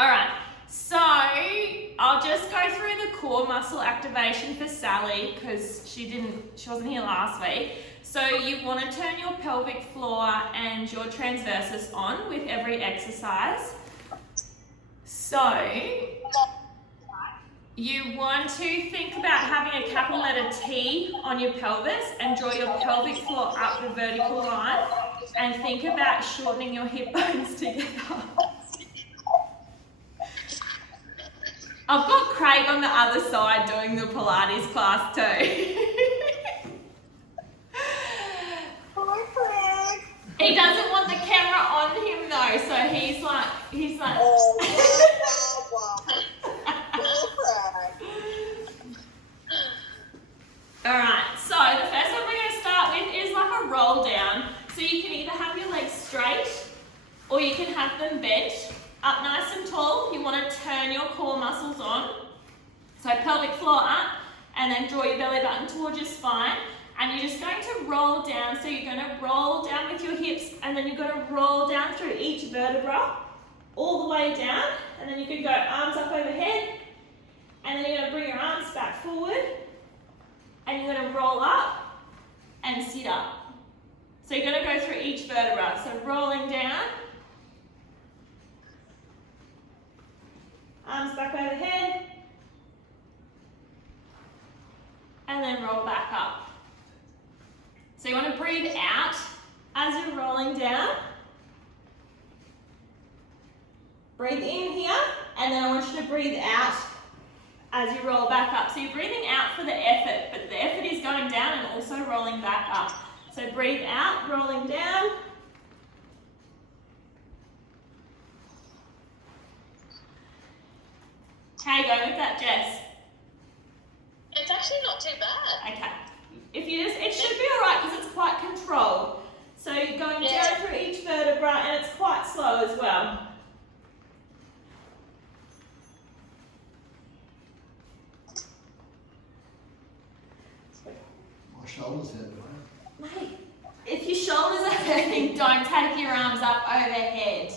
All right, so I'll just go through the core muscle activation for Sally because she wasn't here last week. So you want to turn your pelvic floor and your transversus on with every exercise. So you want to think about having a capital letter T on your pelvis and draw your pelvic floor up the vertical line and think about shortening your hip bones together. I've got Craig on the other side doing the Pilates class too. Hi, Craig. He doesn't want the camera on him though, so he's like. Oh, Alright, so the first one we're going to start with is like a roll down. So you can either have your legs straight or you can have them bent up nice and tall. You want to turn your core muscles on. So pelvic floor up and then draw your belly button towards your spine. And you're just going to roll down. So you're going to roll down with your hips and then you're going to roll down through each vertebra all the way down. And then you can go arms up overhead. And then you're going to bring your arms back forward. And you're going to roll up and sit up. So you're going to go through each vertebra. So rolling down. Arms back overhead. And then roll back up. So you want to breathe out as you're rolling down. Breathe in here. And then I want you to breathe out as you roll back up. So you're breathing out for the effort, but the effort is going down and also rolling back up. So breathe out, rolling down. How are you going with that, Jess? It's actually not too bad. Okay. It should be all right because it's quite controlled. So you're going down through each vertebra and it's quite slow as well. My shoulders hurt, right? Mate, if your shoulders are hurting, don't take your arms up overhead.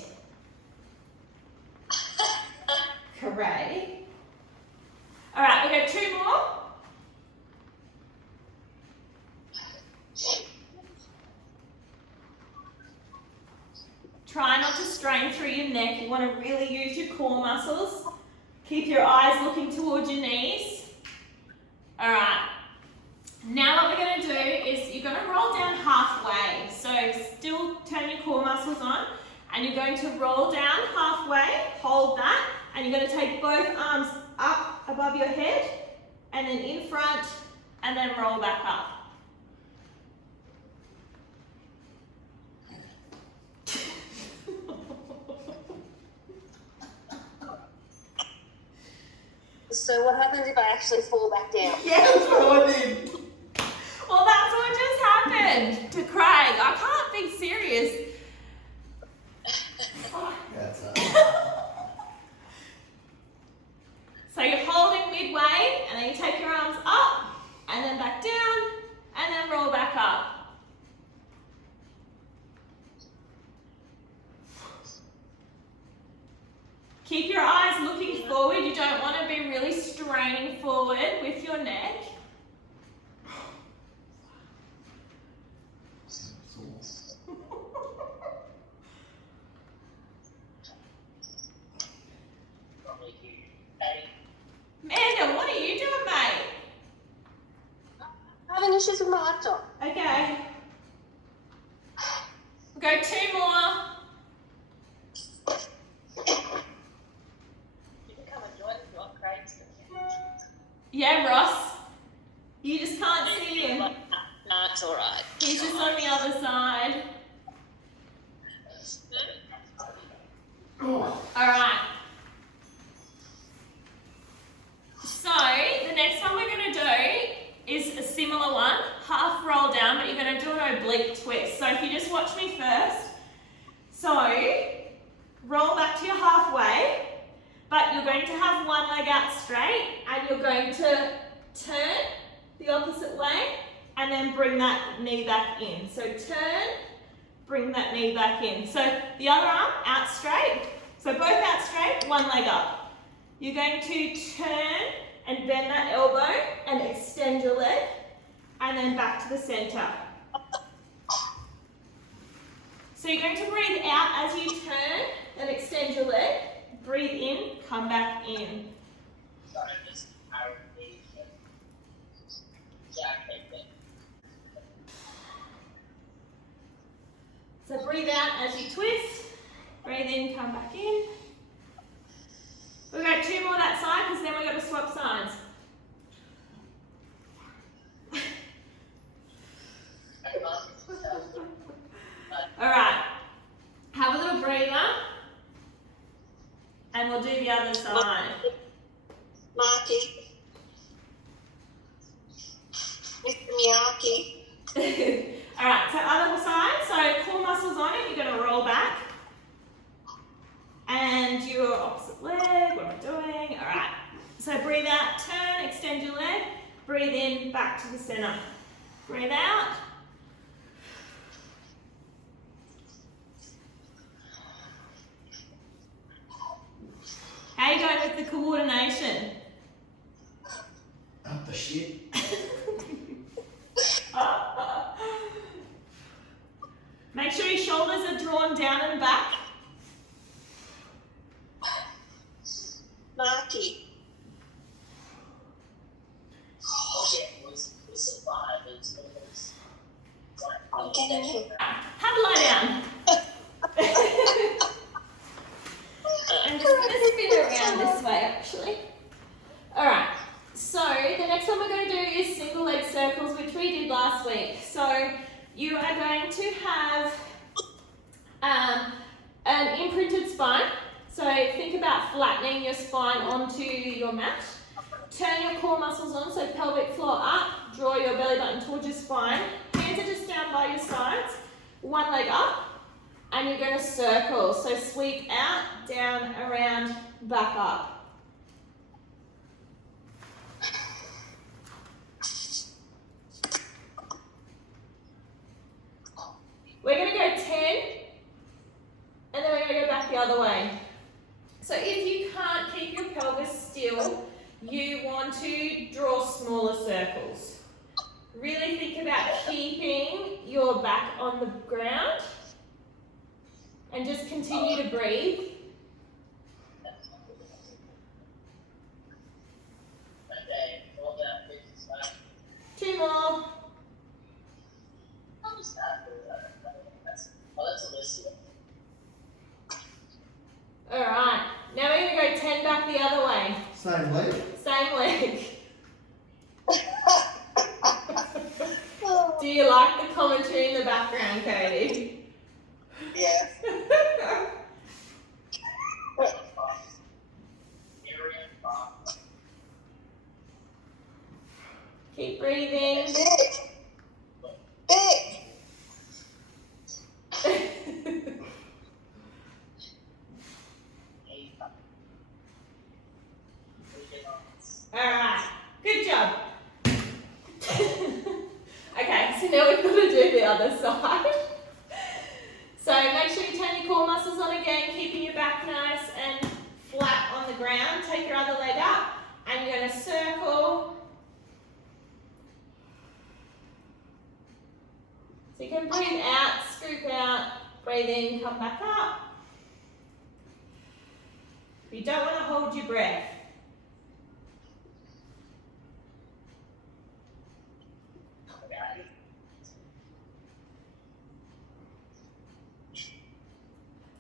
Great. All right, we've got two more. Try not to strain through your neck. You want to really use your core muscles. Keep your eyes looking towards your knees. All right. Now what we're going to do is you're going to roll down halfway. So still turn your core muscles on and you're going to roll down halfway, hold that, and you're going to take both arms up above your head and then in front and then roll back up. So what happens if I actually fall back down? Yeah, that's what I did. Well, that's what just happened to Craig. I can't be serious. That's So you're holding midway, and then you take your arms up, and then back down, and then roll back up. Keep your eyes looking forward. You don't want to be really straining forward with your neck. Amanda, what are you doing, mate? I'm having issues with my laptop. Okay. We'll go two more. You can come and join if you want, Craig. Yeah, Ross. You just can't see him. No, it's all right. He's just on the other side. All right. So the next one we're going to do is a similar one, half roll down, but you're going to do an oblique twist. So if you just watch me first. So roll back to your halfway, but you're going to have one leg out straight and you're going to turn the opposite way and then bring that knee back in. So turn, bring that knee back in. So the other arm out straight. So both out straight, one one leg up. You're going to turn and bend that elbow and extend your leg, and then back to the center. So you're going to breathe out as you turn and extend your leg. Breathe in, come back in. So breathe out as you twist. Breathe in, come back in. We've got 2 more that side because then we've got to swap sides. Alright, have a little breather and we'll do the other side. Marky. Mr. Miyaki. Alright, so other side, so core muscles on it, you're going to roll back. And your opposite leg, what am I doing? Alright, so breathe out, turn, extend your leg, breathe in, back to the center. Breathe out. How are you going with the coordination? Up the shit. Make sure your shoulders are drawn down and back. Marky. I'm getting him. Have a lie down. I'm just going to spin around this way actually. Alright, so the next one we're going to do is single leg circles, which we did last week. So you are going to have an imprinted spine. So think about flattening your spine onto your mat. Turn your core muscles on, so pelvic floor up. Draw your belly button towards your spine. Hands are just down by your sides. One leg up. And you're going to circle. So sweep out, down, around, back up. We're going to go 10. And then we're going to go back the other way. So if you can't keep your pelvis still, you want to draw smaller circles. Really think about keeping your back on the ground and just continue to breathe. Two more. Alright, now we're going to go 10 back the other way. Same leg. Same leg. Do you like the commentary in the background, Cody? Yes. Keep breathing. Big. Big. Alright, good job. Okay, so now we've got to do the other side. So make sure you turn your core muscles on again, keeping your back nice and flat on the ground. Take your other leg up and you're going to circle. So you can breathe out, scoop out, breathe in, come back up. You don't want to hold your breath.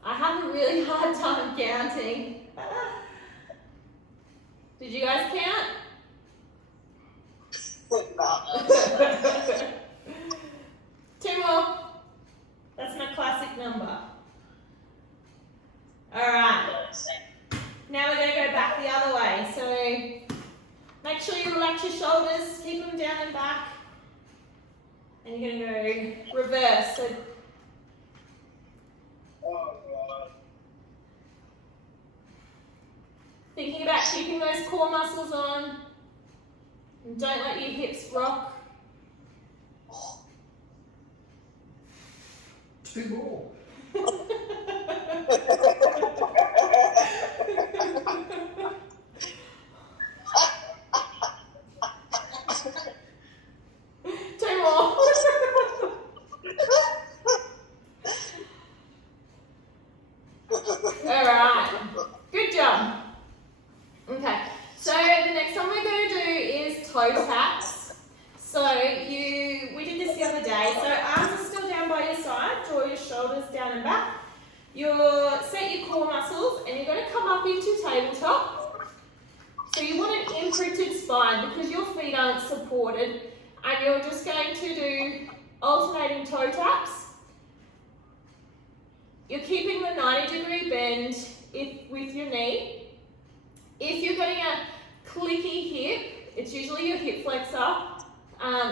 I have a really hard time counting. Did you guys count? Two more. That's my classic number. Alright. Now we're going to go back the other way. So make sure you relax your shoulders, keep them down and back. And you're going to go reverse. So thinking about keeping those core muscles on. And don't let your hips rock. Two more. tabletop. So you want an imprinted spine because your feet aren't supported, and you're just going to do alternating toe taps. You're keeping the 90-degree bend with your knee. If you're getting a clicky hip, it's usually your hip flexor.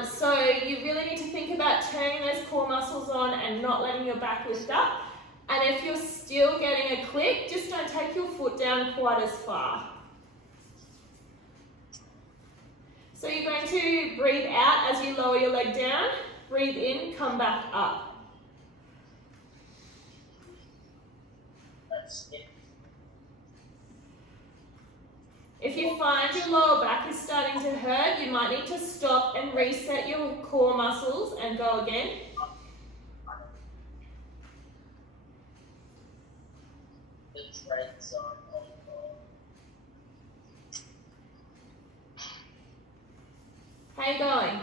So you really need to think about turning those core muscles on and not letting your back lift up. And if you're still getting a click, just don't take your foot down quite as far. So you're going to breathe out as you lower your leg down. Breathe in, come back up. If you find your lower back is starting to hurt, you might need to stop and reset your core muscles and go again. How you going?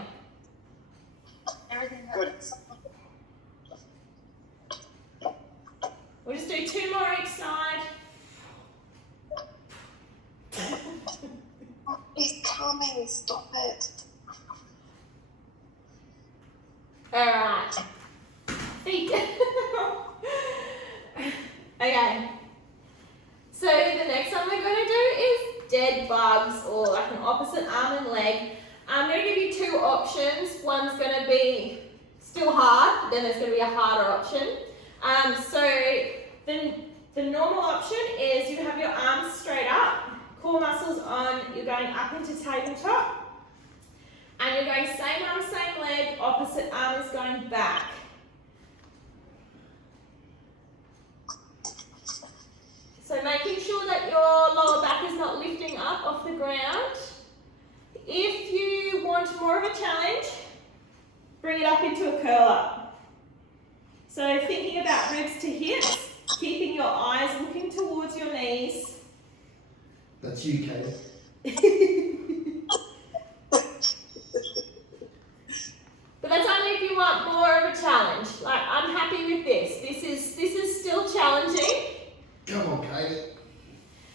Everything Good. We'll just do 2 more each side. He's coming, stop it. Alright. Feet. Okay. So the next one we're going to do is dead bugs, or like an opposite arm and leg. I'm going to give you 2 options. One's going to be still hard, then there's going to be a harder option. So the normal option is you have your arms straight up, core muscles on, you're going up into tabletop, and you're going same arm, same leg, opposite arm is going back. So making sure that your lower back is not lifting up off the ground. If you want more of a challenge, bring it up into a curl up. So thinking about ribs to hips, keeping your eyes looking towards your knees. That's you, Kate. But that's only if you want more of a challenge. Like, I'm happy with this. This is still challenging. Come on, Kate.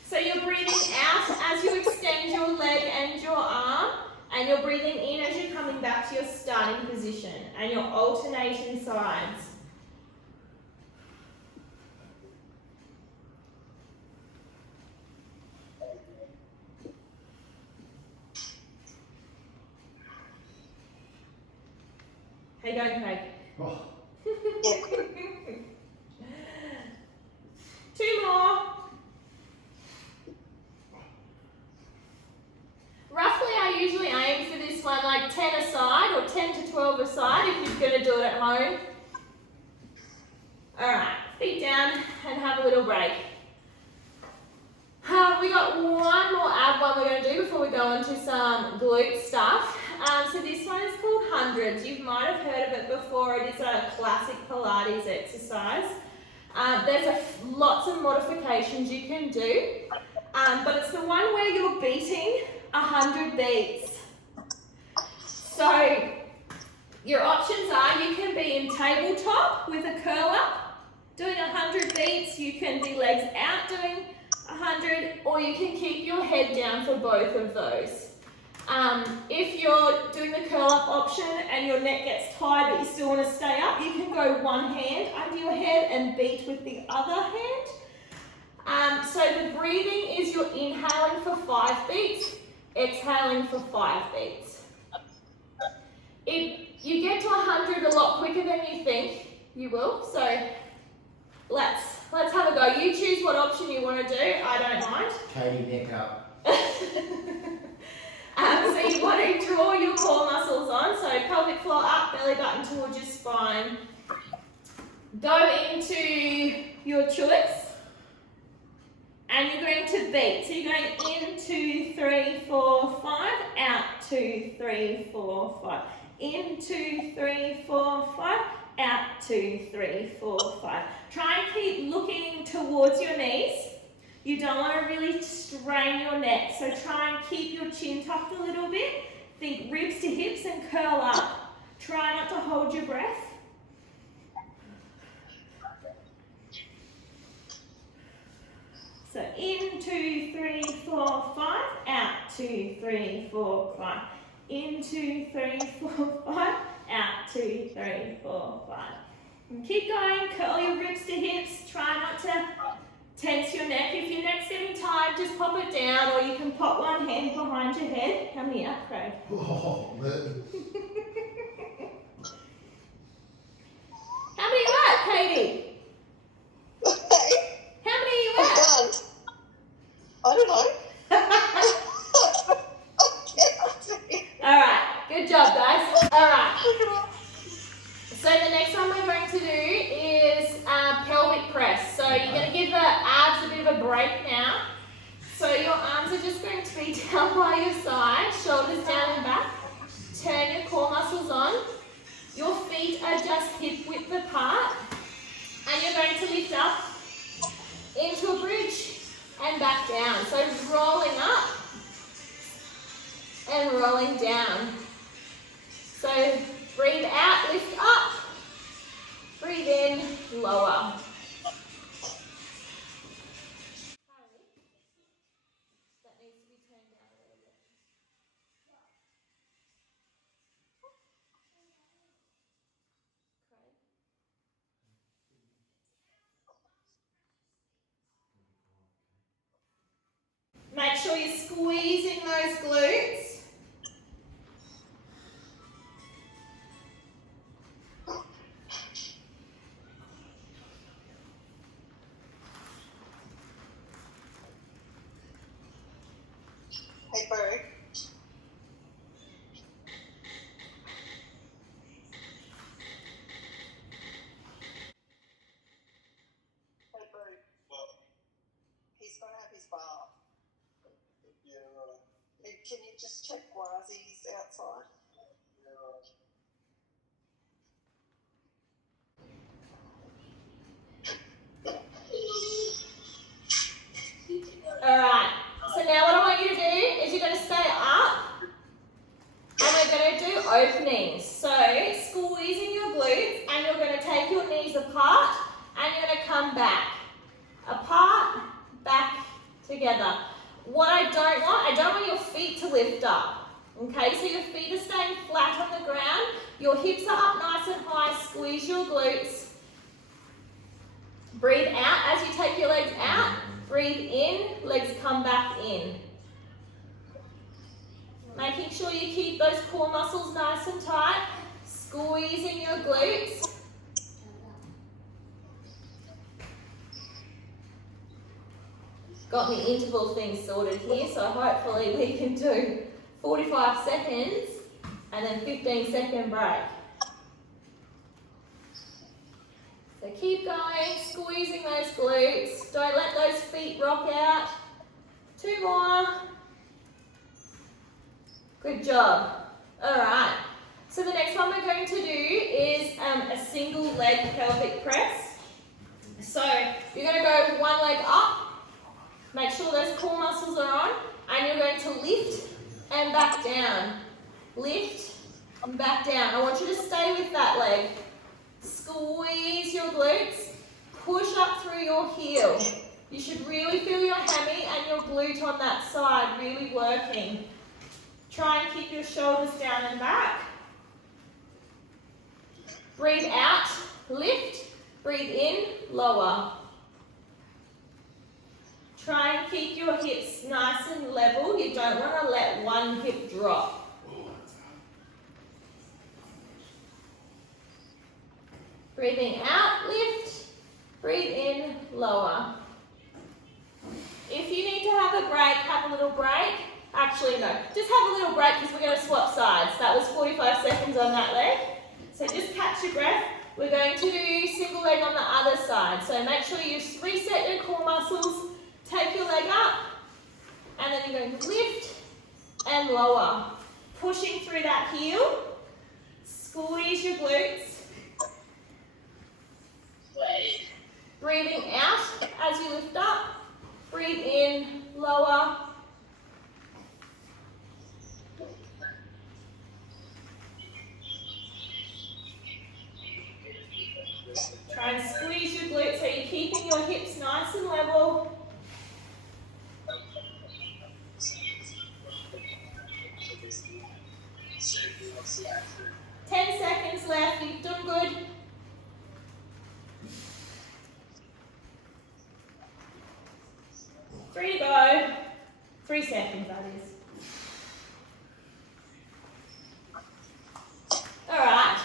So you're breathing out as you extend your leg and your arm, and you're breathing in as you're coming back to your starting position, and you're alternating sides. How you going, Craig? Oh, Yeah, good. 2 more. Roughly, I usually aim for this one like 10 a side or 10 to 12 a side if you're going to do it at home. Alright, feet down and have a little break. We got one more ab one we're going to do before we go on to some glute stuff. So this one is called hundreds. You might have heard of it before. It is a classic Pilates exercise. There's lots of modifications you can do, but it's the one where you're beating 100 beats. So your options are you can be in tabletop with a curl up, doing 100 beats. You can be legs out doing 100, or you can keep your head down for both of those. If you're doing the curl up option and your neck gets tired but you still want to stay up, you can go one hand under your head and beat with the other hand. So the breathing is you're inhaling for 5 beats, exhaling for 5 beats. You get to 100 a lot quicker than you think you will, so let's have a go. You choose what option you want to do, I don't mind. Katie, neck up. So you want to draw your core muscles on, so pelvic floor up, belly button towards your spine. Go into your choice, and you're going to beat. So you're going in 2, 3, 4, 5, out 2, 3, 4, 5. In 2, 3, 4, 5, out 2, 3, 4, 5. Try and keep looking towards your knees. You don't want to really strain your neck, so try and keep your chin tucked a little bit. Think ribs to hips and curl up. Try not to hold your breath. So in, 2, 3, 4, 5, out, 2, 3, 4, 5. In, 2, 3, 4, 5, out, 2, 3, 4, 5. And keep going, curl your ribs to hips, try not to tense your neck. If your neck's getting tired, just pop it down, or you can pop one hand behind your head. How many up, Craig? Oh, man. How many are at, Katie? Okay, How many are you I'm at? done. I don't know. Alright, good job, guys. Alright. So the next one we're going to do is pelvic press. So you're going to give the abs a bit of a break now. So your arms are just going to be down by your side, shoulders down and back. Turn your core muscles on. Your feet are just hip width apart. And you're going to lift up into a bridge and back down. So rolling up and rolling down. So breathe out, lift up. Breathe in, lower. That needs to be turned down a little bit. Make sure you're squeezing those glutes. Hey, Boo. Hey, Boo. What? He's got to have his bath. Yeah, right. Can you just check Wazzy's outside? Yeah, right. Alright, so now what I want you to do is you're going to stay up and we're going to do openings. So squeezing your glutes and you're going to take your knees apart and you're going to come back. Apart, back, together. What I don't want your feet to lift up. Okay, so your feet are staying flat on the ground. Your hips are up nice and high. Squeeze your glutes. Breathe out as you take your legs out. Breathe in, legs come back in. Making sure you keep those core muscles nice and tight. Squeezing your glutes. Got the interval thing sorted here, so hopefully we can do 45 seconds and then 15-second break. So keep going, squeezing those glutes. Don't let those feet rock out. 2 more. Good job. All right. So the next one we're going to do is a single leg pelvic press. So you're going to go one leg up. Make sure those core muscles are on. And you're going to lift and back down. Lift and back down. I want you to stay with that leg. Squeeze your glutes, push up through your heel. You should really feel your hammy and your glute on that side really working. Try and keep your shoulders down and back. Breathe out, lift, breathe in, lower. Try and keep your hips nice and level. You don't want to let one hip drop. Breathing out, lift. Breathe in, lower. If you need to have a break, have a little break. Actually, no. Just have a little break because we're going to swap sides. That was 45 seconds on that leg. So just catch your breath. We're going to do single leg on the other side. So make sure you reset your core muscles. Take your leg up. And then you're going to lift and lower. Pushing through that heel. Squeeze your glutes. Breathing out as you lift up. Breathe in, lower. Try and squeeze your glutes so you're keeping your hips nice and level. 3 to go. 3 seconds, that is. Alright.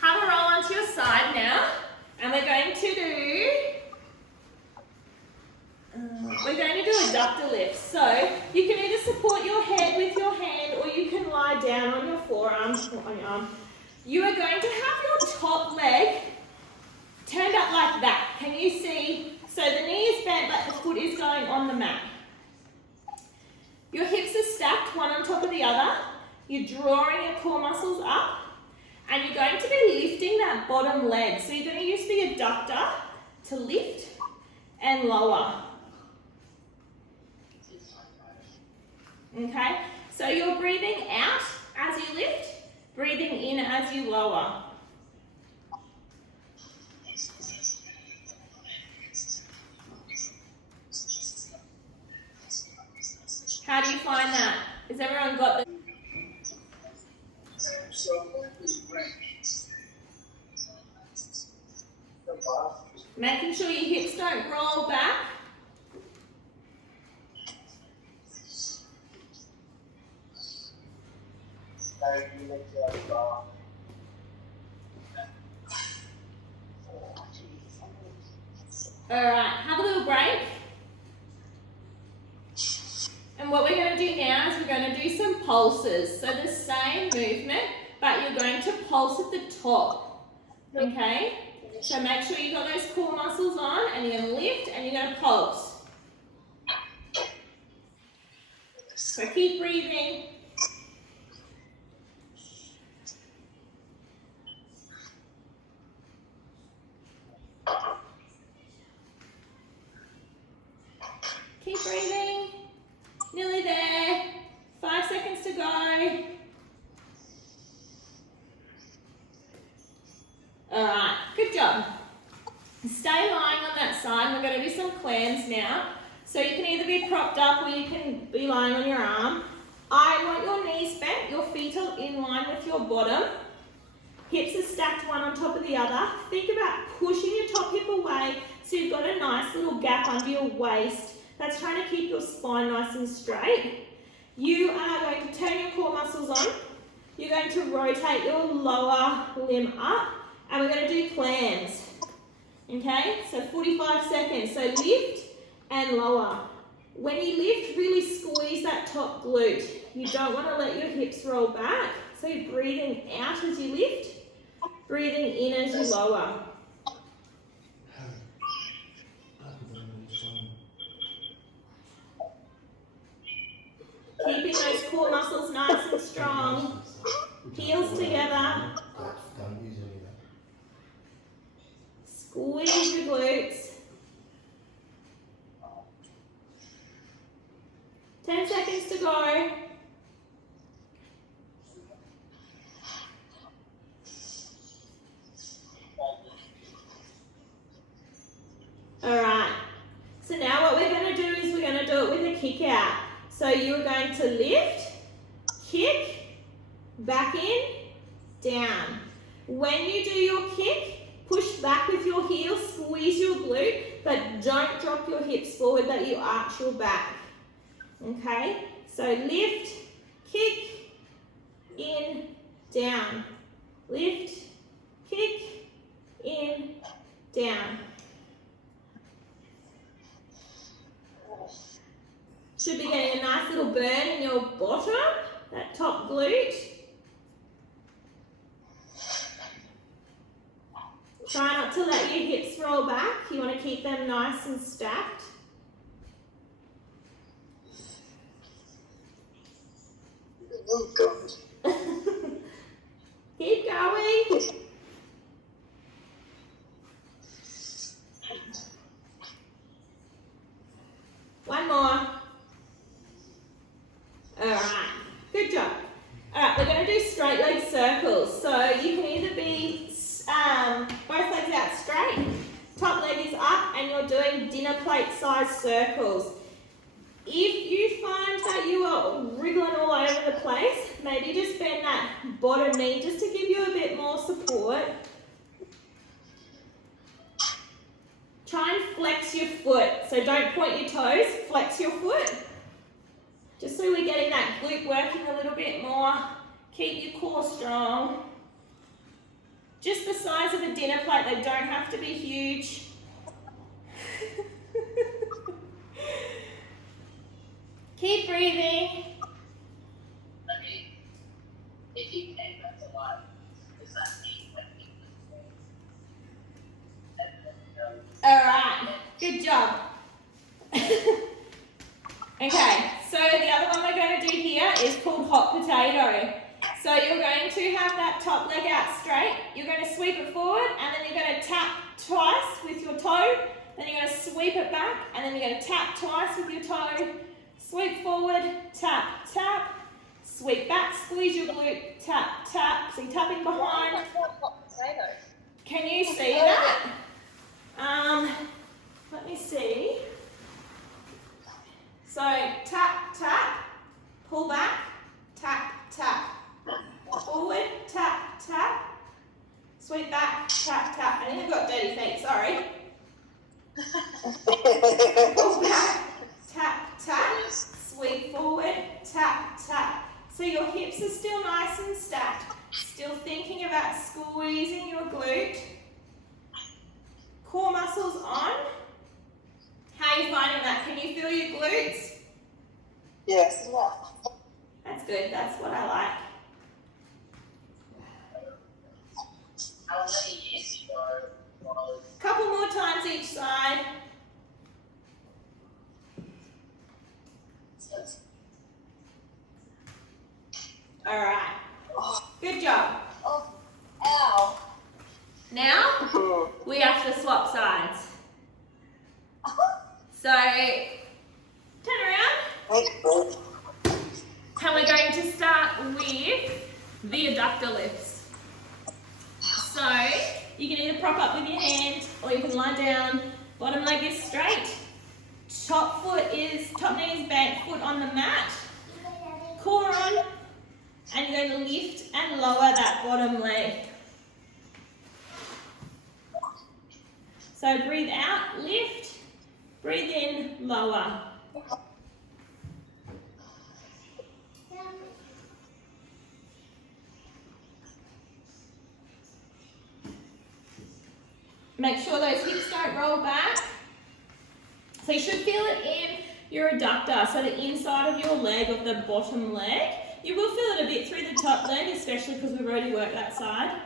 Have a roll onto your side now. And we're going to do abductor lifts. So you can either support your head with your hand or you can lie down on your forearm or on your arm. You are going to have your top leg turned up like that. Can you see? So the knee is bent but the foot is going on the mat. Your hips are stacked one on top of the other. You're drawing your core muscles up and you're going to be lifting that bottom leg. So you're going to use the abductor to lift and lower. Okay, so you're breathing out as you lift, breathing in as you lower. How do you find that? Has everyone got the... Making sure your hips don't roll back. Alright, have a little break. And what we're going to do now is we're going to do some pulses. So the same movement, but you're going to pulse at the top. Okay? So make sure you've got those core muscles on and you're going to lift and you're going to pulse. So keep breathing. Keep breathing. Nearly there. 5 seconds to go. Alright, good job. Stay lying on that side. We're going to do some clams now. So you can either be propped up or you can be lying on your arm. I want your knees bent, your feet are in line with your bottom. Hips are stacked one on top of the other. Think about pushing your top hip away so you've got a nice little gap under your waist. That's trying to keep your spine nice and straight. You are going to turn your core muscles on. You're going to rotate your lower limb up. And we're going to do clams. Okay, so 45 seconds. So lift and lower. When you lift, really squeeze that top glute. You don't want to let your hips roll back. So you're breathing out as you lift, breathing in as you lower. Keeping those core muscles nice and strong. Heels together. Squeeze your glutes. 10 seconds to go. Alright, so now what we're going to do is we're going to do it with a kick out. So you're going to lift, kick, back in, down. When you do your kick, push back with your heels, squeeze your glute, but don't drop your hips forward that you arch your back. Okay, so lift, kick, in, down. Lift, kick, in, down. Should be getting a nice little burn in your bottom, that top glute. Try not to let your hips roll back. You want to keep them nice and stacked. Oh, God. Keep going. One more. Alright, good job. Alright, we're going to do straight leg circles. So you can either be both legs out straight, top leg is up, and you're doing dinner plate size circles. If you find that you are wriggling all over the place, maybe just bend that bottom knee just to give you a bit more support. Try and flex your foot. So don't point your toes, flex your foot. Just so we're getting that glute working a little bit more. Keep your core strong. Just the size of a dinner plate, they don't have to be huge. Keep breathing. I mean, if you can, that's a lot. Does that mean when Alright, good job. Okay, so the other one we're going to do here is called hot potato. So you're going to have that top leg out straight, you're going to sweep it forward, and then you're going to tap twice with your toe, then you're going to sweep it back, and then you're going to tap twice with your toe, sweep forward, tap, tap, sweep back, squeeze your glute, tap, tap. So you're tapping behind. hot potato? Can you see that? Let me see. So tap, tap, pull back, tap, tap, forward, tap, tap, sweep back, tap, tap. I think I've got dirty feet, sorry. Pull back, tap, tap, sweep forward, tap, tap. So your hips are still nice and stacked. Still thinking about squeezing your glute. Core muscles on. How are you finding that? Can you feel your glutes? Yes. That's good, that's what I like. How many years ago was Couple more times each side. Alright. Good job. oh, ow. Now we have to swap sides. So turn around. And we're going to start with the adductor lifts. So you can either prop up with your hand or you can lie down. Bottom leg is straight. Top knee is bent, foot on the mat. Core on. And you're going to lift and lower that bottom leg. So breathe out, lift. Breathe in, lower. Make sure those hips don't roll back. So you should feel it in your adductor, so the inside of your leg, of the bottom leg. You will feel it a bit through the top leg, especially because we've already worked that side.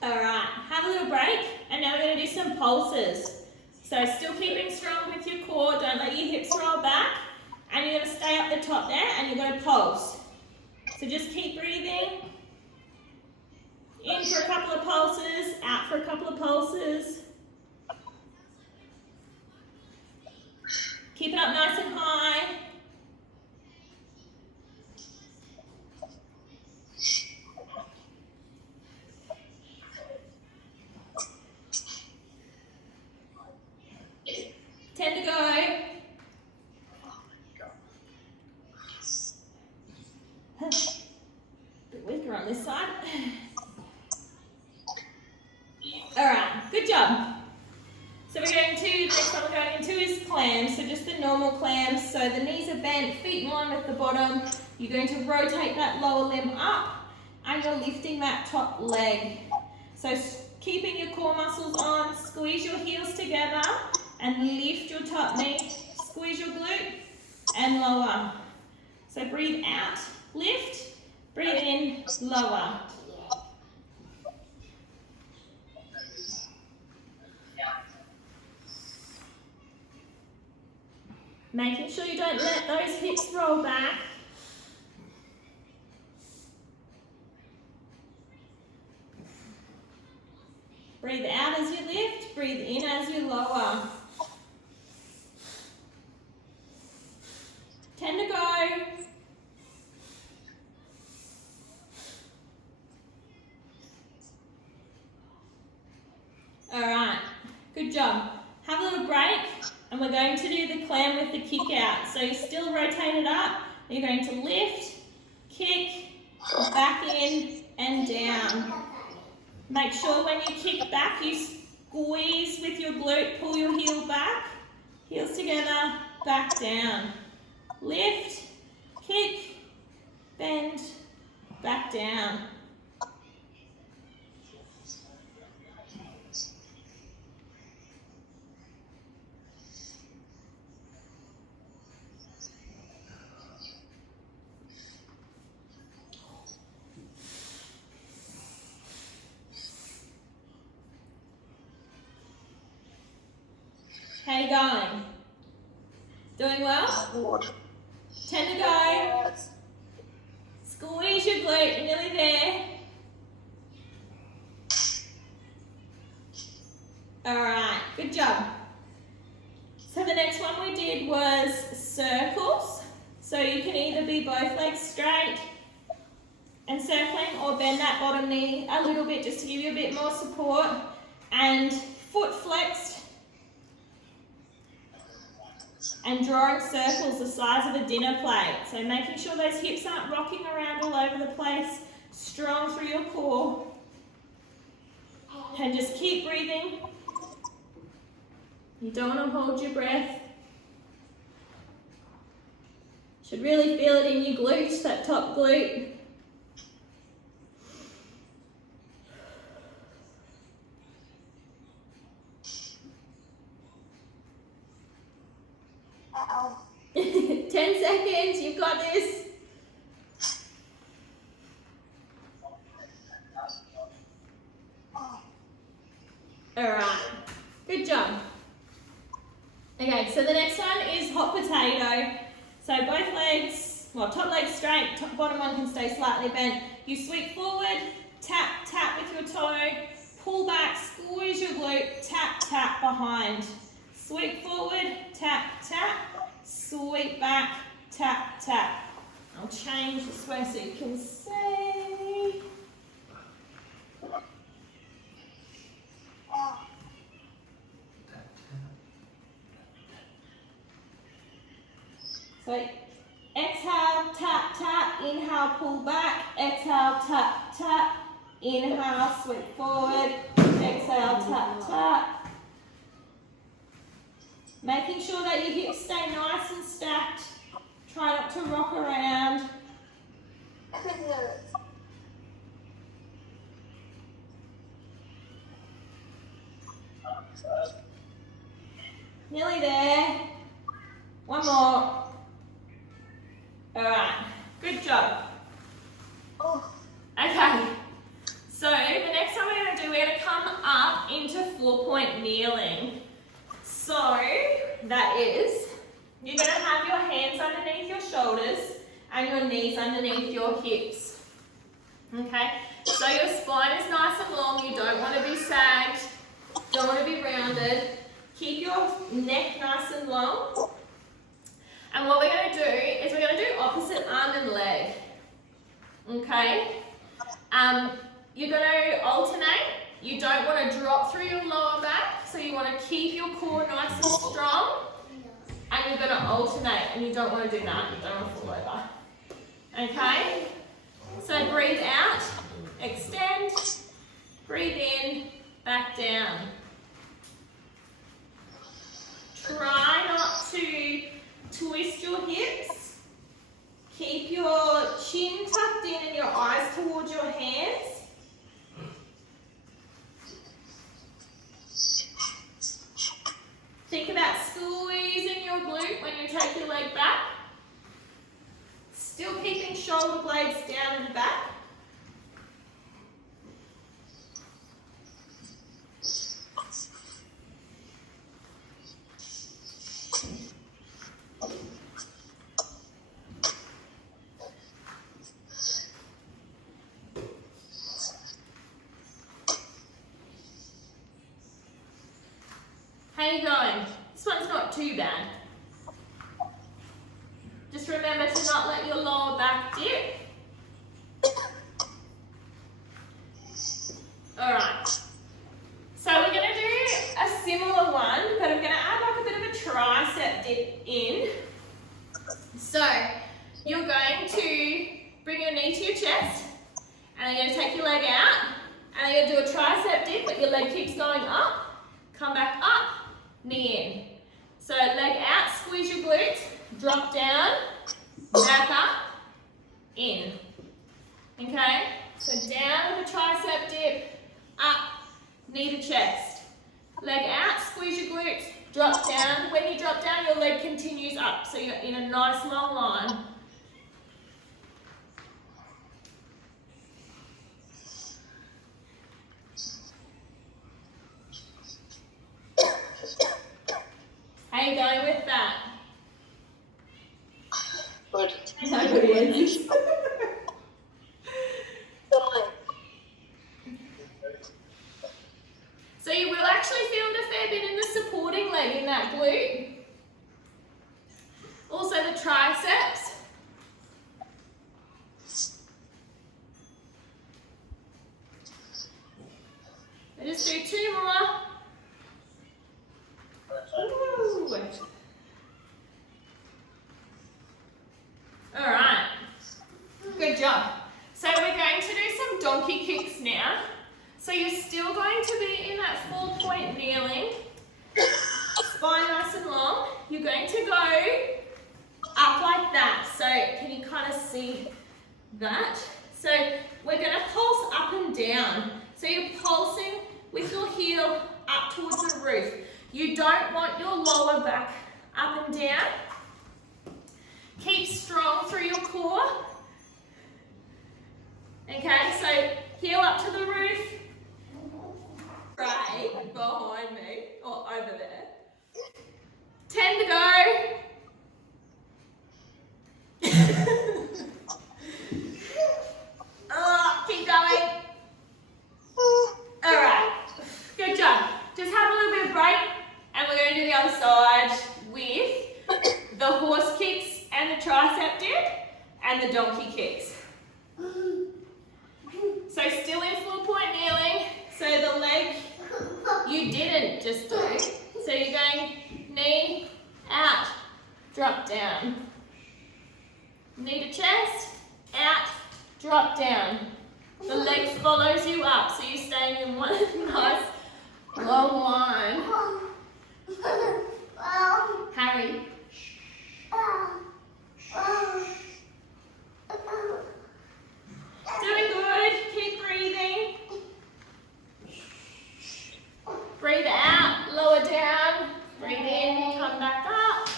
Alright, have a little break, and now we're going to do some pulses. So still keeping strong with your core, don't let your hips roll back, and you're going to stay up the top there, and you're going to pulse. So just keep breathing. In for a couple of pulses, out for a couple of pulses. Keep it up nice and high. Ten to go. Bit weaker on this side. Alright, good job. So we're going to, the next one we're going into is clams. So just the normal clams. So the knees are bent, feet in line with the bottom. You're going to rotate that lower limb up and you're lifting that top leg. So keeping your core muscles on, squeeze your heels together and lift your top knee. Squeeze your glute and lower. So breathe out, lift, breathe in, lower. Making sure you don't let those hips roll back. Breathe out as you lift, breathe in as you lower. 10 to go. Alright, Good job. Have a little break, and we're going to do the clam with the kick out. So you still rotate it up. You're going to lift, kick, back in and down. Make sure when you kick back, you squeeze with your glute, pull your heel back, heels together, back down. Lift, kick, bend, back down. How you going? Doing well? Lord. 10 to go. Squeeze your glute, you're nearly there. Alright, good job. So the next one we did was circles. So you can either be both legs straight and circling, or bend that bottom knee a little bit just to give you a bit more support. And foot flexed. And drawing circles the size of a dinner plate. So making sure those hips aren't rocking around all over the place. Strong through your core. And just keep breathing. You don't want to hold your breath. Should really feel it in your glutes, that top glute. Ow. 10 seconds, you've got this. Alright, good job. Okay, so the next one is hot potato. So both legs, well, top leg straight, bottom one can stay slightly bent. You sweep forward, tap, tap with your toe, pull back, squeeze your glute, tap, tap behind. Sweep forward, tap, tap, sweep back, tap, tap. I'll change this way so you can see. So exhale, tap, tap, inhale, pull back, exhale, tap, tap, inhale, sweep forward, exhale, tap, tap. Making sure that your hips stay nice and stacked. Try not to rock around. Nearly there. One more. Alright, good job. Okay, so the next one we're going to do, we're going to come up into 4-point kneeling. So that is, you're going to have your hands underneath your shoulders and your knees underneath your hips. Okay, so your spine is nice and long, you don't want to be sagged, don't want to be rounded. Keep your neck nice and long. And what we're going to do is we're going to do opposite arm and leg. Okay? You're going to alternate. You don't want to drop through your lower back, so you want to keep your core nice and strong. And you're going to alternate, and you don't want to do that. You don't want to fall over. Okay? So breathe out, extend, breathe in, back down. Try not to twist your hips. Keep your chin tucked in and your eyes towards your hands. Think about squeezing your glute when you take your leg back. Still keeping shoulder blades down and back. How you going? This one's not too bad. Just remember to not let your lower back dip. Alright. So we're going to do a similar one, but I'm going to add like a bit of a tricep dip in. So you're going to bring your knee to your chest, and you're going to take your leg out, and you're going to do a tricep dip, but your leg keeps going up, come back up, knee in. So leg out, squeeze your glutes, drop down, back up, in. Okay? So down with a tricep dip, up, knee to chest. Leg out, squeeze your glutes, drop down. When you drop down, your leg continues up, so you're in a nice long line. How are you going with that? Good. Nobody answers. So you will actually feel it a fair bit in the supporting leg in that glute. Also the triceps. I just do 2 more. Woo. All right, good job. So we're going to do some donkey kicks now. So you're still going to be in that 4-point kneeling, spine nice and long. You're going to go up like that. So can you kind of see that? So we're going to pulse up and down. So you're pulsing with your heel up towards the roof. You don't want your lower back up and down. Keep strong through your core. Okay, so heel up to the roof. Right behind me, or over there. 10 to go. Keep going. All right, good job. Just have a little bit of break, and we're going to do the other side with the horse kicks and the tricep dip and the donkey kicks. So still in 4-point kneeling. So the leg you didn't just do. So you're going knee out, drop down. Knee to chest, out, drop down. The leg follows you up, so you're staying in one nice long line. Harry. Doing good. Keep breathing. Breathe out, lower down. Breathe in, come back up.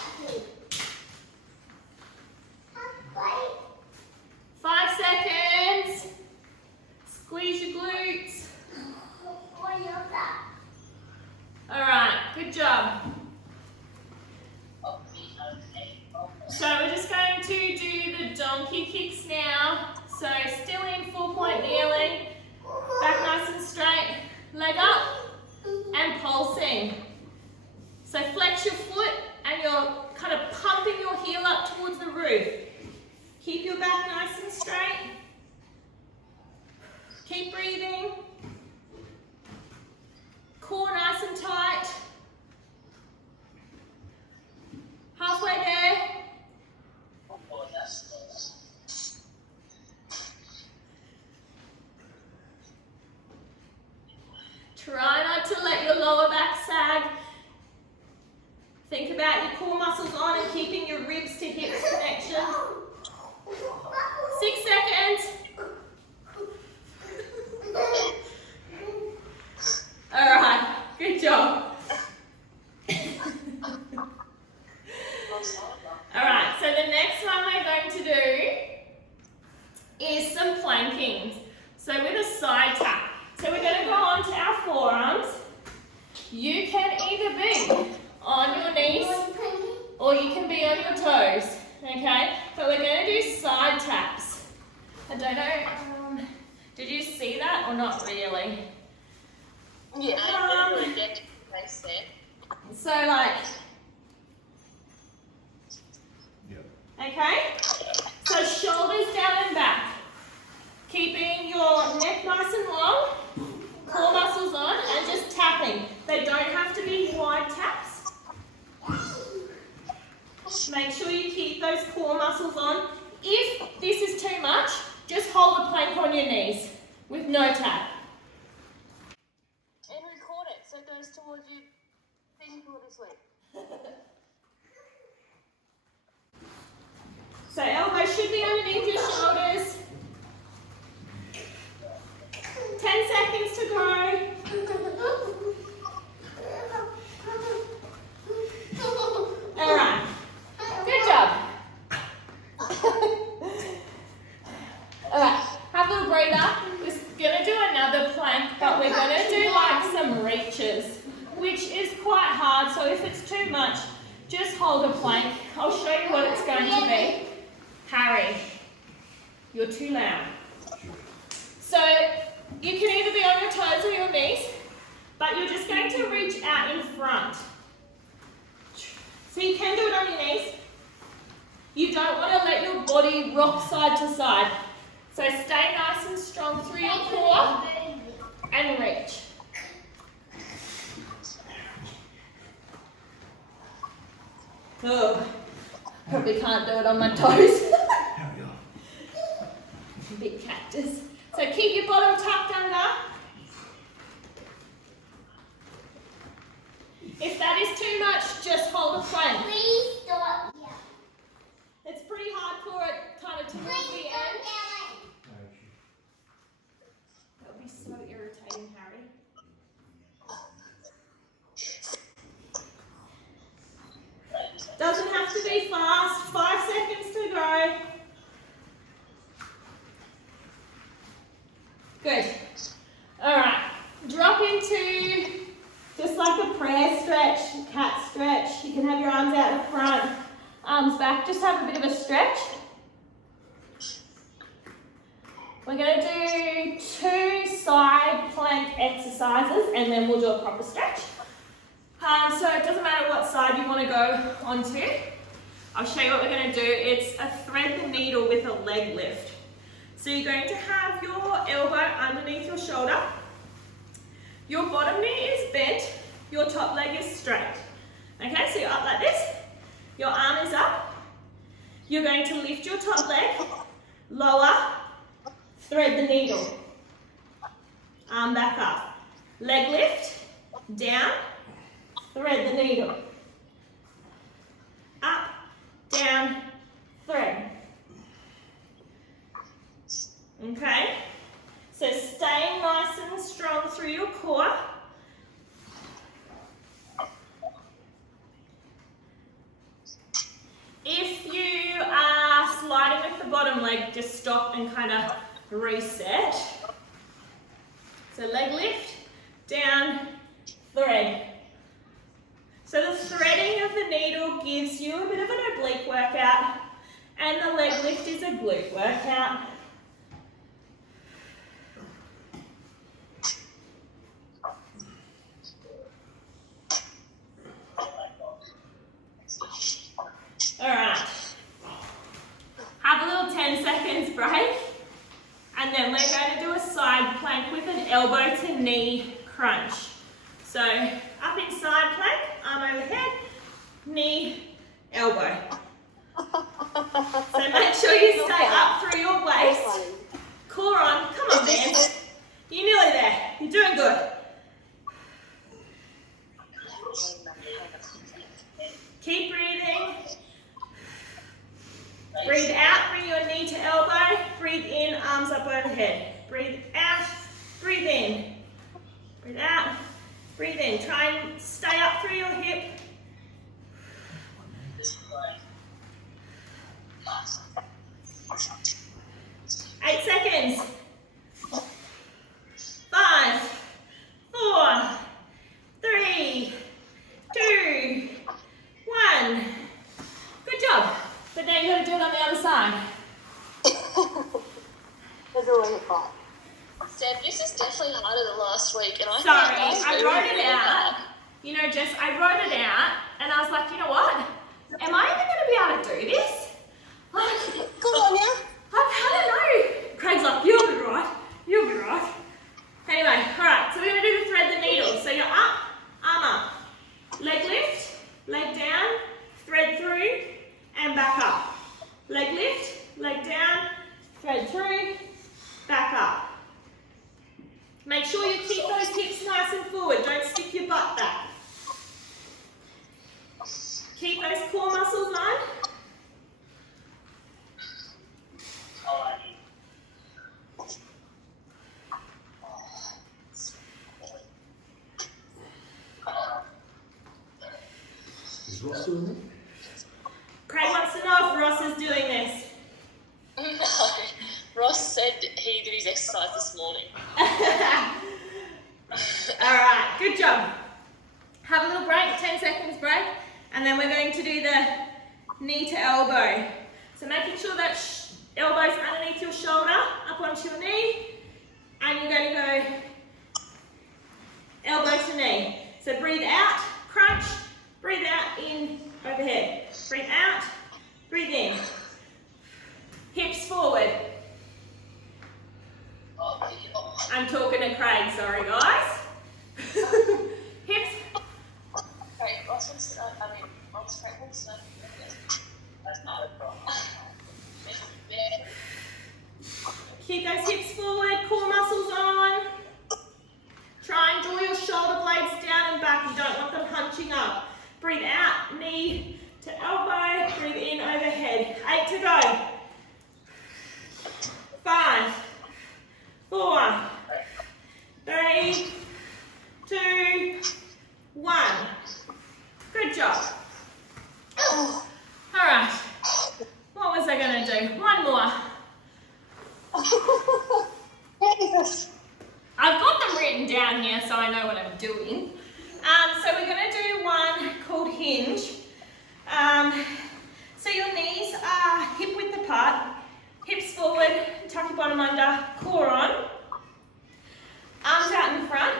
5 seconds. Squeeze your glutes. All right, good job. So we're just going to do the donkey kicks now. So still in 4-point kneeling, back nice and straight, leg up and pulsing. So flex your foot and you're kind of pumping your heel up towards the roof. Keep your back nice and straight. Keep breathing. Core nice and tight. Halfway there. Try not to let your lower back sag. Think about your core muscles on and keeping your ribs to hips connection. 6 seconds. All right, good job. All right, so the next one we're going to do is some planking. So with a side tap. So we're going to go on to our forearms. You can either be on your knees or you can be on your toes, okay? But we're going to do side taps. I don't know, did you see that or not really? Yeah, so like, okay? So shoulders down and back. Keeping your neck nice and long, core muscles on, and just tapping. They don't have to Make sure you keep those core muscles on. If this is too much, just hold the plank on your knees with no tap. And record it so it goes towards you thing for this week. So elbows should be underneath your shoulders. 10 seconds to go. All right. Good job. All right. Have a little breather. We're going to do another plank, but we're going to do like some reaches, which is quite hard. So if it's too much, just hold a plank. I'll show you what it's going to be. Harry, you're too loud. So you can either be on your toes or your knees, but you're just going to reach out in front. So you can do it on your knees. You don't want to let your body rock side to side. So stay nice and strong through your core and reach. Oh, probably can't do it on my toes. Big cactus. So keep your bottom tucked under. If that is too much, just hold a plank. Please stop. Yeah. It's pretty hardcore at kind of towards the end. That would be so irritating, Harry. Doesn't have to be fast. 5 seconds to go. Good. All right. Drop into just like a prayer stretch, cat stretch. You can have your arms out in front, arms back. Just have a bit of a stretch. We're going to do 2 side plank exercises and then we'll do a proper stretch. So it doesn't matter what side you want to go onto. I'll show you what we're going to do. It's a thread the needle with a leg lift. So you're going to have your elbow underneath your shoulder. Your bottom knee is bent. Your top leg is straight. Okay, so you're up like this. Your arm is up. You're going to lift your top leg, lower, thread the needle. Arm back up. Leg lift, down, thread the needle. Up, down, thread. Okay, so staying nice and strong through your core. If you are sliding with the bottom leg, just stop and kind of reset. So leg lift, down, thread. So the threading of the needle gives you a bit of an oblique workout, and the leg lift is a glute workout. All right, have a little 10 seconds break, and then we're going to do a side plank with an elbow to knee crunch. So up in side plank, arm overhead, knee, elbow. So make sure you stay up through your waist, core on, come on man, you're nearly there, you're doing good. Keep breathing. Breathe out, bring your knee to elbow. Breathe in, arms up overhead. Breathe out, breathe in. Breathe out, breathe in. Try and stay up through your hip. Eight seconds. 5, 4, 3, 2, 1. Good job. But now you got to do it on the other side. There's always a fight. Steph, this is definitely harder than last week, and I Sorry, thought last I week wrote was it really out. hard. You know, Jess, I wrote it out, and I was like, you know what? Am I even going to be able to do this? Like, Come on now. I don't know. Craig's like, you'll be right. You'll be right. Anyway, all right, so we're going to do the thread the needle. So you're up, arm up. Leg lift, leg down, thread through, muscles on. Is Ross doing it? Craig wants to know if Ross is doing this. No, Ross said he did his exercise this morning. Alright, good job. Have a little break, 10 seconds break, and then we're going to do the knee to elbow. So making sure that elbow's underneath your shoulder, up onto your knee, and you're going to go elbow to knee. So breathe out, crunch, breathe out, in, overhead. Breathe out, breathe in. Hips forward. I'm talking to Craig, sorry guys. Hips. Right, Ross wants to know, Ross Craig wants to know. That's not a problem. Keep those hips forward, core muscles on. Try and draw your shoulder blades down and back. You don't want them hunching up. Breathe out, knee to elbow. Breathe in, overhead. 8 to go. 5, 4, 3, 2, 1. Good job. Alright. What was I going to do? One more. I've got them written down here so I know what I'm doing. So we're going to do one called hinge. So your knees are hip width apart, hips forward, tuck your bottom under, core on, arms out in front,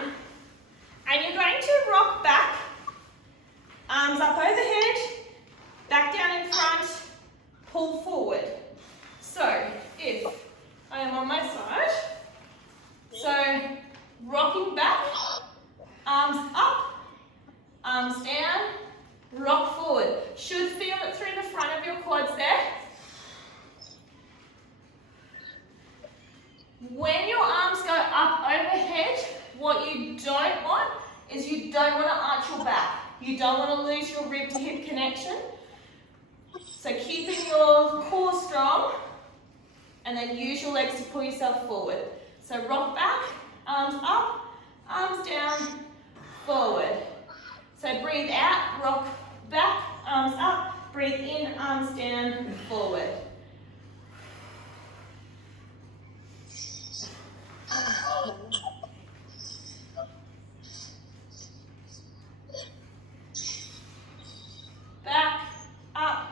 and you're going to rock back, arms up overhead, back down in front, pull forward. So if I am on my side, so rocking back, arms up, arms down, rock forward. Should feel it through the front of your quads there. When your arms go up overhead, what you don't want is you don't want to arch your back. You don't want to lose your rib to hip connection. So keeping your core strong, and then use your legs to pull yourself forward. So rock back, arms up, arms down, forward. So breathe out, rock back, arms up, breathe in, arms down, forward. Back, up.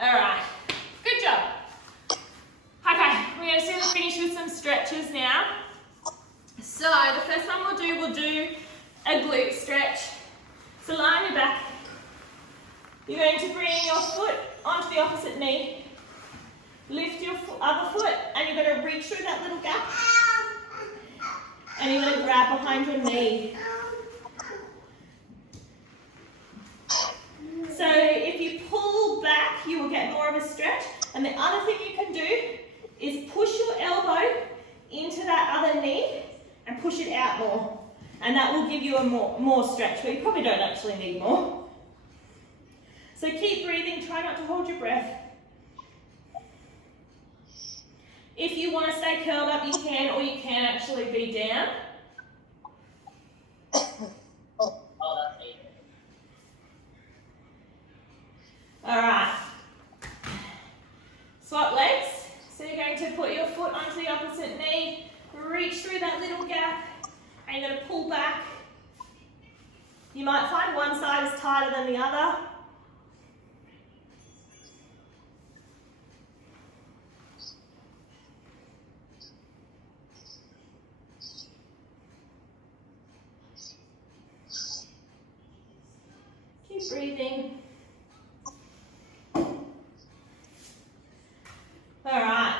Alright, good job. Okay, we're going to finish with some stretches now. So the first one we'll do a glute stretch. So lie on your back. You're going to bring your foot onto the opposite knee. Lift your other foot and you're going to reach through that little gap. And you're going to grab behind your knee. So if you pull back, you will get more of a stretch. And the other thing you can do is push your elbow into that other knee and push it out more. And that will give you a more stretch, but you probably don't actually need more. So keep breathing, try not to hold your breath. If you want to stay curled up, you can, or you can actually be down. Alright. Swap legs. So you're going to put your foot onto the opposite knee, reach through that little gap, and you're going to pull back. You might find one side is tighter than the other. Keep breathing. Alright.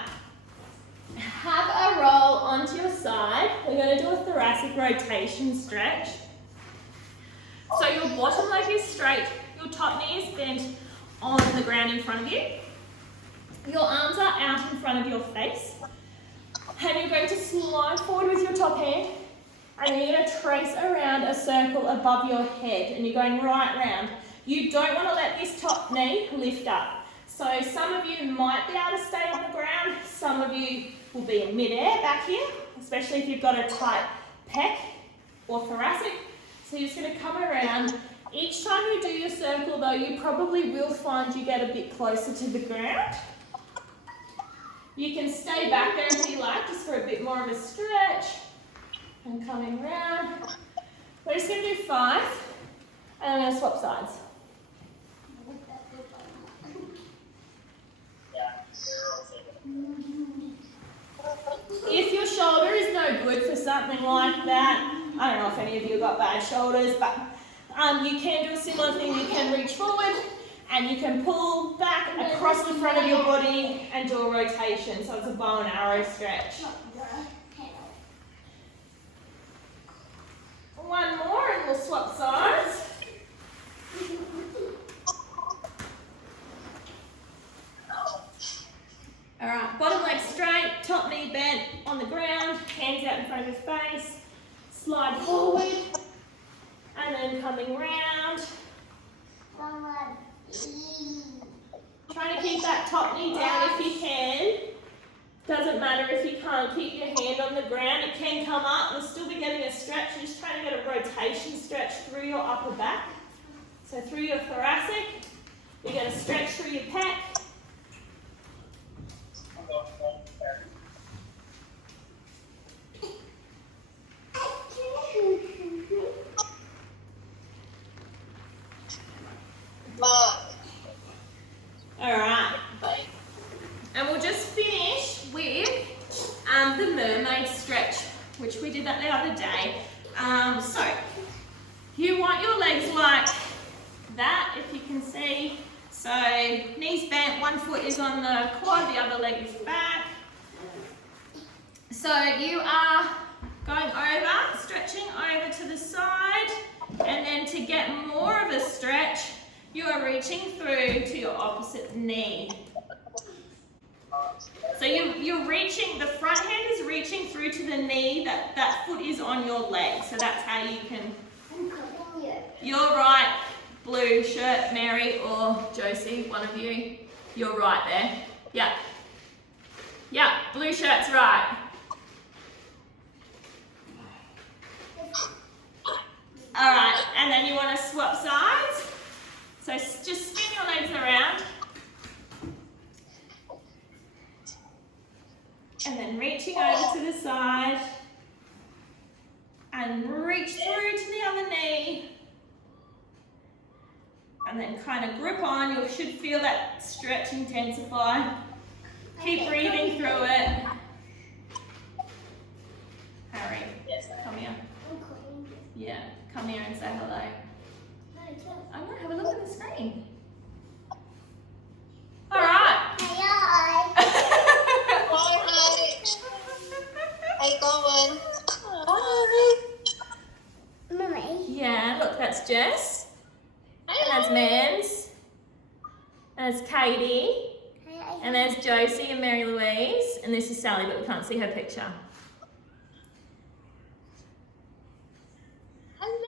Have a roll onto your side. We're going to do a thoracic rotation stretch. So your bottom leg is straight, your top knee is bent on the ground in front of you. Your arms are out in front of your face. slide forward with your top hand, and then you're going to trace around a circle above your head, and you're going right round. You don't want to let this top knee lift up. So some of you might be able to stay on the ground, some of you will be in mid-air back here, especially if you've got a tight pec or thoracic. So you're just going to come around. Each time you do your circle though, you probably will find you get a bit closer to the ground. You can stay back there if you like, just for a bit more of a stretch. And coming round. We're just going to do 5, and I'm going to swap sides. If your shoulder is no good for something like that, I don't know if any of you have got bad shoulders, but you can do a similar thing. You can reach forward and you can pull back across the front of your body and do a rotation. So it's a bow and arrow stretch. One more and we'll swap sides. Alright, bottom leg straight, top knee bent on the ground, hands out in front of your face, slide forward, and then coming round. Try to keep that top knee down if you can. Doesn't matter if you can't keep your hand on the ground, it can come up, you'll still be getting a stretch. You're just trying to get a rotation stretch through your upper back. So through your thoracic, you're going to stretch through your pec. Alright, and we'll just finish with the mermaid stretch, which we did that the other day. So, you want your legs like that, if you can see. So, knees bent, one foot is on the quad, the other leg is back. So, you are going over, stretching over to the side, and then to get more of a stretch, you are reaching through to your opposite knee. So you're reaching, the front hand is reaching through to the knee, that foot is on your leg. So that's how you can, you're right, blue shirt, Mary or Josie, one of you, you're right there. Yeah. Yeah, blue shirt's right. Alright, and then you want to swap sides. So just spin your legs around. And then reaching over to the side. And reach through to the other knee. And then kind of grip on. You should feel that stretch intensify. Keep breathing through it. Harry, come here. Yeah, come here and say hello. I'm going to have a look at the screen. All right. Hi. How you going? Mummy. Yeah, look, that's Jess. And that's Mans. And that's Katie. And there's Josie and Mary Louise. And this is Sally, but we can't see her picture.